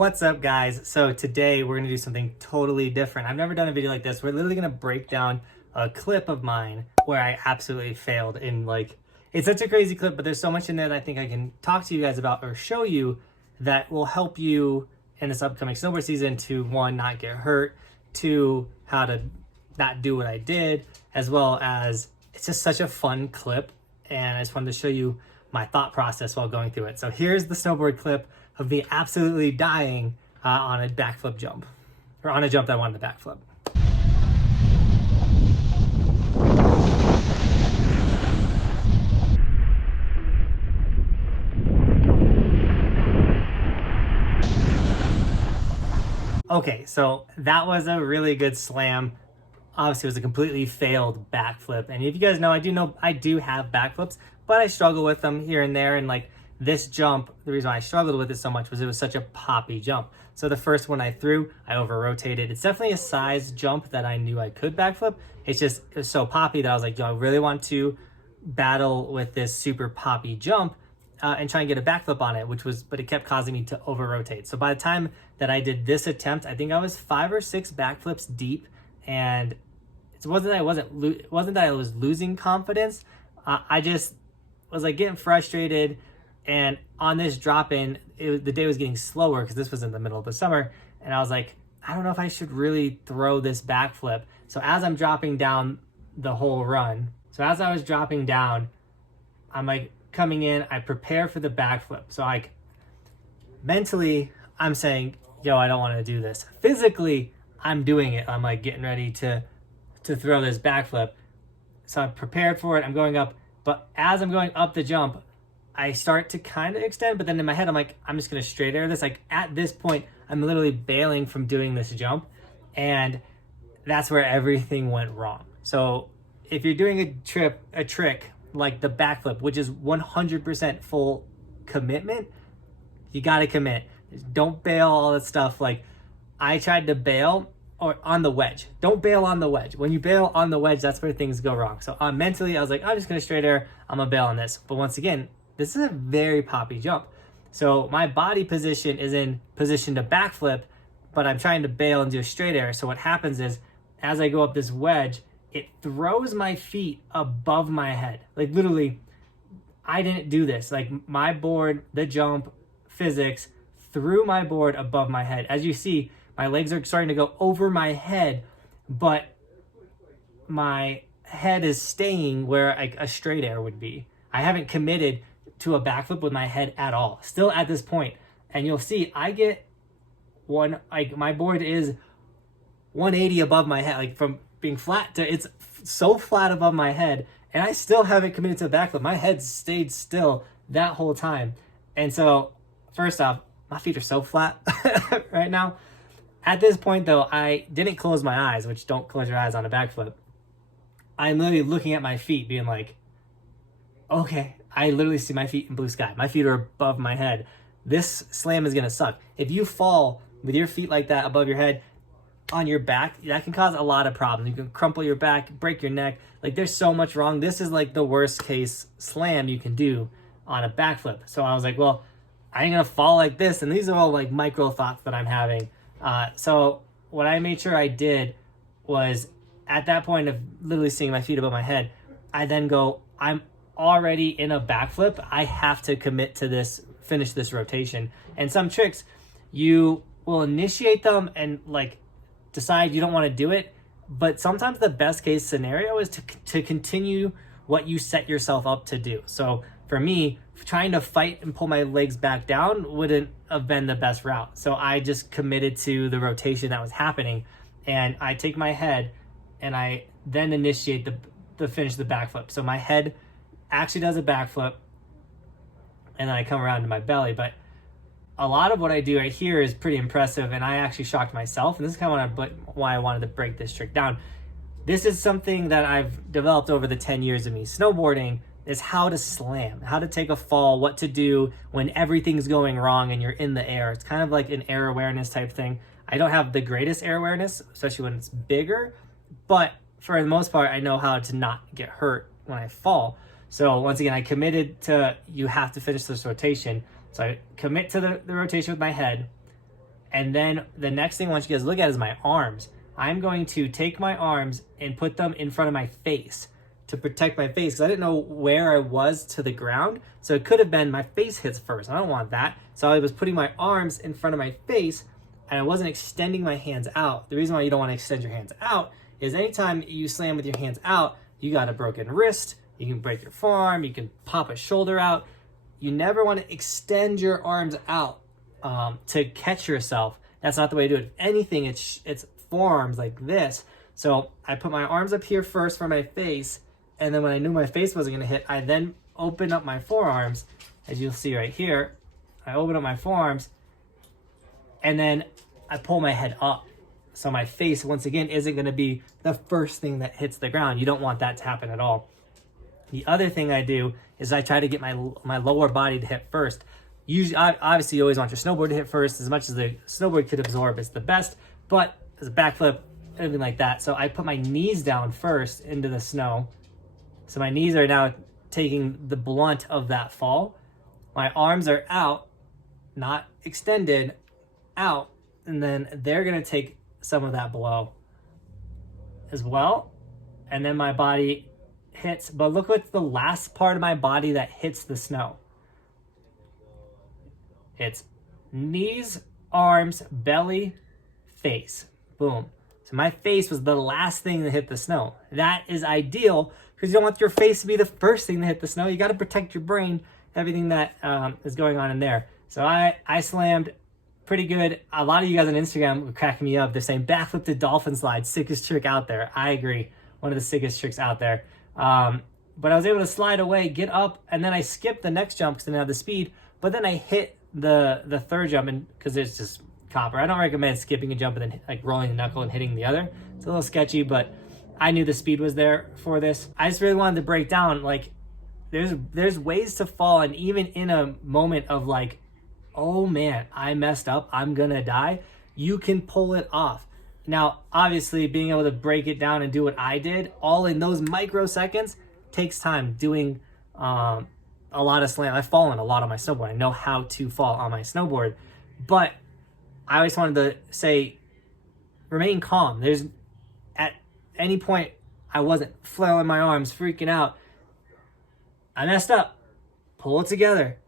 What's up, guys? So today we're gonna do something totally different. I've never done a video like this. We're literally gonna break down a clip of mine where I absolutely failed in it's such a crazy clip, but there's so much in there that I think I can talk to you guys about or show you that will help you in this upcoming snowboard season to, one, not get hurt, two, how to not do what I did, as well as it's just such a fun clip, and I just wanted to show you my thought process while going through it. So here's the snowboard clip of me absolutely dying on a backflip jump, or on a jump that I wanted to backflip. Okay, so that was a really good slam. Obviously, it was a completely failed backflip. And if you guys know I do have backflips, but I struggle with them here and there. And this jump, the reason why I struggled with it so much was it was such a poppy jump. So the first one I threw, I over-rotated. It's definitely a size jump that I knew I could backflip. It was so poppy that I was like, yo, I really want to battle with this super poppy jump and try and get a backflip on it, but it kept causing me to over-rotate. So by the time that I did this attempt, I think I was 5 or 6 backflips deep, and it wasn't that I was losing confidence. I just was getting frustrated, and on this drop-in, the day was getting slower because this was in the middle of the summer, and I was like, I don't know if I should really throw this backflip. So as I'm dropping down the whole run, so as I was dropping down, I'm coming in, I prepare for the backflip. So mentally, I'm saying, yo, I don't want to do this. Physically, I'm doing it. I'm getting ready to throw this backflip. So I'm prepared for it. I'm going up. But as I'm going up the jump, I start to kind of extend. But then in my head, I'm like, I'm just going to straight air this. At this point, I'm literally bailing from doing this jump. And that's where everything went wrong. So if you're doing a trick like the backflip, which is 100% full commitment, you got to commit. Don't bail all that stuff. I tried to bail on the wedge. Don't bail on the wedge. When you bail on the wedge, that's where things go wrong. So mentally, I was like, I'm just going to straight air. I'm going to bail on this. But once again, this is a very poppy jump. So my body position is in position to backflip, but I'm trying to bail and do a straight air. So what happens is, as I go up this wedge, it throws my feet above my head. Literally, I didn't do this. My board, the jump, physics, threw my board above my head. As you see, my legs are starting to go over my head, but my head is staying where a straight air would be. I haven't committed to a backflip with my head at all. Still at this point. And you'll see, I get my board is 180 above my head, from being flat to it's so flat above my head, and I still haven't committed to the backflip. My head stayed still that whole time. And so, first off, my feet are so flat right now. At this point, though, I didn't close my eyes, which don't close your eyes on a backflip. I'm literally looking at my feet being like, okay, I literally see my feet in blue sky. My feet are above my head. This slam is going to suck. If you fall with your feet like that above your head, on your back, that can cause a lot of problems. You can crumple your back, break your neck. There's so much wrong. This is the worst case slam you can do on a backflip. So I was like, well, I ain't gonna fall like this. And these are all micro thoughts that I'm having. So what I made sure I did was, at that point of literally seeing my feet above my head, I then go, I'm already in a backflip. I have to commit to this, finish this rotation. And some tricks, you will initiate them and decide you don't want to do it, but sometimes the best case scenario is to continue what you set yourself up to do. So for me, trying to fight and pull my legs back down wouldn't have been the best route. So I just committed to the rotation that was happening, and I take my head and I then initiate the finish the backflip. So my head actually does a backflip, and then I come around to my belly. But a lot of what I do right here is pretty impressive, and I actually shocked myself, and this is kind of why I wanted to break this trick down. This is something that I've developed over the 10 years of me snowboarding, is how to slam, how to take a fall, what to do when everything's going wrong and you're in the air. It's kind of like an air awareness type thing. I don't have the greatest air awareness, especially when it's bigger, but for the most part, I know how to not get hurt when I fall. So once again, I committed to, you have to finish this rotation. So I commit to the rotation with my head. And then the next thing I want you guys to look at is my arms. I'm going to take my arms and put them in front of my face to protect my face, because I didn't know where I was to the ground. So it could have been my face hits first. I don't want that. So I was putting my arms in front of my face, and I wasn't extending my hands out. The reason why you don't want to extend your hands out is anytime you slam with your hands out, you got a broken wrist, you can break your forearm, you can pop a shoulder out. You never want to extend your arms out to catch yourself. That's not the way to do it. If anything, it's forearms like this. So I put my arms up here first for my face, and then when I knew my face wasn't going to hit, I then opened up my forearms, as you'll see right here. I open up my forearms, and then I pull my head up. So my face, once again, isn't going to be the first thing that hits the ground. You don't want that to happen at all. The other thing I do is I try to get my lower body to hit first. Usually, obviously, you always want your snowboard to hit first. As much as the snowboard could absorb, it's the best. But as a backflip, anything like that. So I put my knees down first into the snow. So my knees are now taking the blunt of that fall. My arms are out, not extended, out. And then they're going to take some of that blow as well. And then my body hits. But look what's the last part of my body that hits the snow. It's knees, arms, belly, face. Boom. So my face was the last thing to hit the snow. That is ideal because you don't want your face to be the first thing to hit the snow. You got to protect your brain, everything that is going on in there. So I slammed pretty good. A lot of you guys on Instagram were cracking me up. They're saying backflip to dolphin slide, sickest trick out there. I agree. One of the sickest tricks out there. But I was able to slide away, get up, and then I skipped the next jump because I didn't have the speed. But then I hit the third jump, and because it's just copper. I don't recommend skipping a jump and then like rolling the knuckle and hitting the other. It's a little sketchy, but I knew the speed was there for this. I just really wanted to break down, like, there's ways to fall, and even in a moment of like, oh man, I messed up, I'm gonna die, you can pull it off. Now, obviously, being able to break it down and do what I did, all in those microseconds, takes time. Doing a lot of slam. I've fallen a lot on my snowboard. I know how to fall on my snowboard, but I always wanted to say, remain calm. There's, at any point, I wasn't flailing my arms, freaking out. I messed up. Pull it together.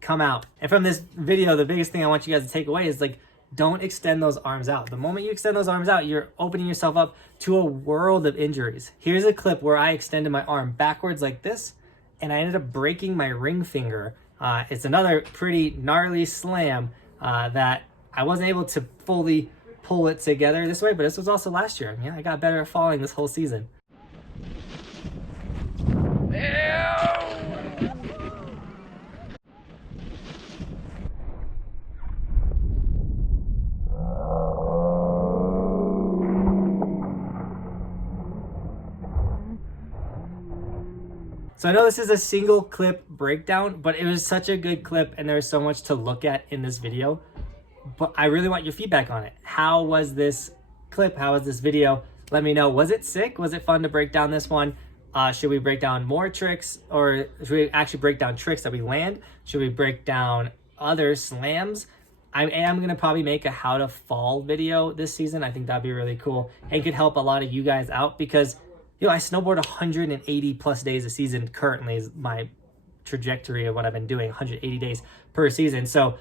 Come out. And from this video, the biggest thing I want you guys to take away is, like, don't extend those arms out. The moment you extend those arms out, you're opening yourself up to a world of injuries. Here's a clip where I extended my arm backwards like this, and I ended up breaking my ring finger. It's another pretty gnarly slam that I wasn't able to fully pull it together this way, but this was also last year. Yeah, I got better at falling this whole season. So I know this is a single clip breakdown, but it was such a good clip and there's so much to look at in this video. But I really want your feedback on it. How was this clip? How was this video? Let me know. Was it sick? Was it fun to break down this one? Should we break down more tricks, or should we actually break down tricks that we land? Should we break down other slams? I am going to probably make a how to fall video this season. I think that'd be really cool and could help a lot of you guys out because, you know, I snowboard 180 plus days a season currently is my trajectory of what I've been doing, 180 days per season. So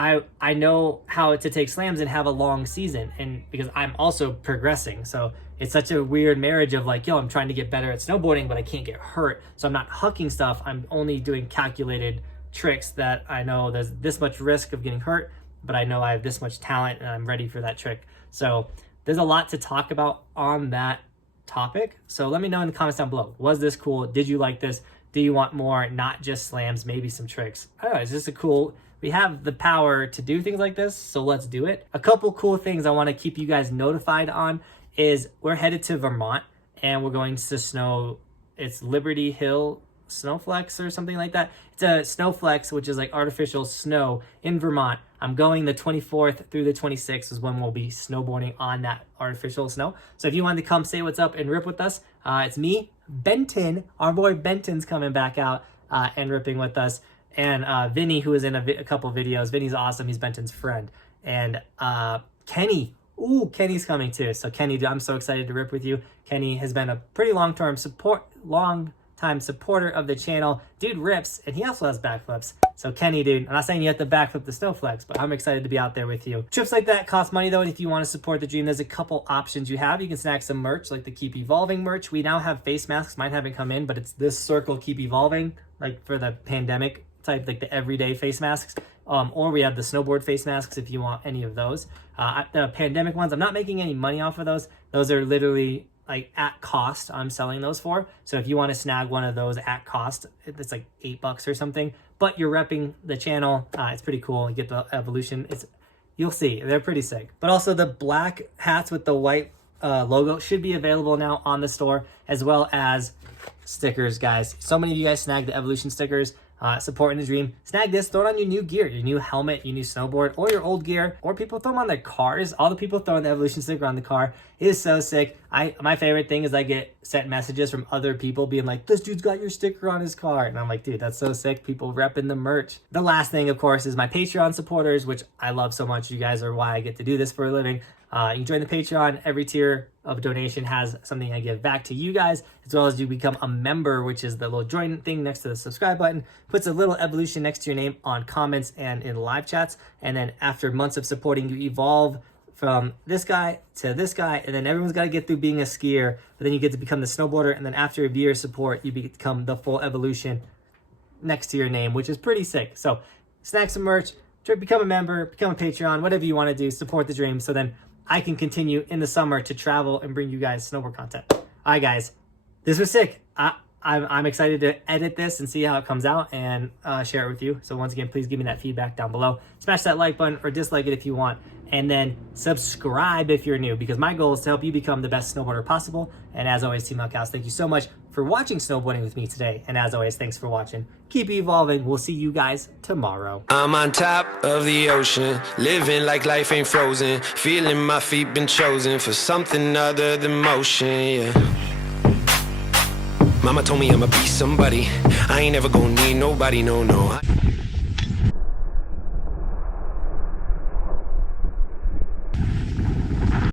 I know how to take slams and have a long season, and because I'm also progressing. So it's such a weird marriage of like, yo, I'm trying to get better at snowboarding, but I can't get hurt. So I'm not hucking stuff. I'm only doing calculated tricks that I know there's this much risk of getting hurt, but I know I have this much talent and I'm ready for that trick. So there's a lot to talk about on that topic. So let me know in the comments down below. Was this cool? Did you like this? Do you want more? Not just slams, maybe some tricks. I don't know, it's just a cool, we have the power to do things like this, so let's do it. A couple cool things I want to keep you guys notified on is we're headed to Vermont and we're going to snow. It's Liberty Hill Snowflex or something like that. It's a Snowflex, which is like artificial snow in Vermont. I'm going the 24th through the 26th is when we'll be snowboarding on that artificial snow. So if you wanted to come say what's up and rip with us, it's me, Benton, our boy Benton's coming back out and ripping with us. And Vinny, who is in a couple videos. Vinny's awesome. He's Benton's friend. And Kenny, ooh, Kenny's coming too. So Kenny, I'm so excited to rip with you. Kenny has been a pretty long-time supporter of the channel. Dude rips, and he also has backflips. So Kenny, dude, I'm not saying you have to backflip the Snowflex, but I'm excited to be out there with you. Trips like that cost money though, and if you want to support the dream, there's a couple options you have. You can snag some merch, like the Keep Evolving merch. We now have face masks. Mine haven't come in, but it's this circle Keep Evolving, like for the pandemic type, like the everyday face masks. Or we have the snowboard face masks if you want any of those. The pandemic ones, I'm not making any money off of those. Those are literally like at cost I'm selling those for. So if you want to snag one of those at cost, it's like $8 or something, but you're repping the channel. It's pretty cool. You get the evolution. You'll see, they're pretty sick. But also the black hats with the white logo should be available now on the store, as well as stickers, guys. So many of you guys snagged the evolution stickers. Supporting the dream. Snag this, throw it on your new gear, your new helmet, your new snowboard, or your old gear, or people throw them on their cars. All the people throwing the evolution sticker on the car is so sick. My favorite thing is I get sent messages from other people being like, this dude's got your sticker on his car. And I'm like, dude, that's so sick. People repping the merch. The last thing, of course, is my Patreon supporters, which I love so much. You guys are why I get to do this for a living. You can join the Patreon. Every tier of donation has something I give back to you guys, as well as you become a member, which is the little join thing next to the subscribe button. Puts a little evolution next to your name on comments and in live chats. And then after months of supporting, you evolve from this guy to this guy, and then everyone's got to get through being a skier, but then you get to become the snowboarder, and then after a year of support, you become the full evolution next to your name, which is pretty sick. So snag some merch, become a member, become a Patreon, whatever you want to do, support the dream, so then I can continue in the summer to travel and bring you guys snowboard content. All right, guys, this was sick. I'm excited to edit this and see how it comes out and share it with you. So once again, please give me that feedback down below. Smash that like button or dislike it if you want. And then subscribe if you're new, because my goal is to help you become the best snowboarder possible. And as always, Team Buckhouse, thank you so much for watching Snowboarding with me today. And as always, thanks for watching. Keep evolving. We'll see you guys tomorrow. I'm on top of the ocean, living like life ain't frozen, feeling my feet been chosen for something other than motion, yeah. Mama told me I'ma be somebody, I ain't never gonna need nobody, no.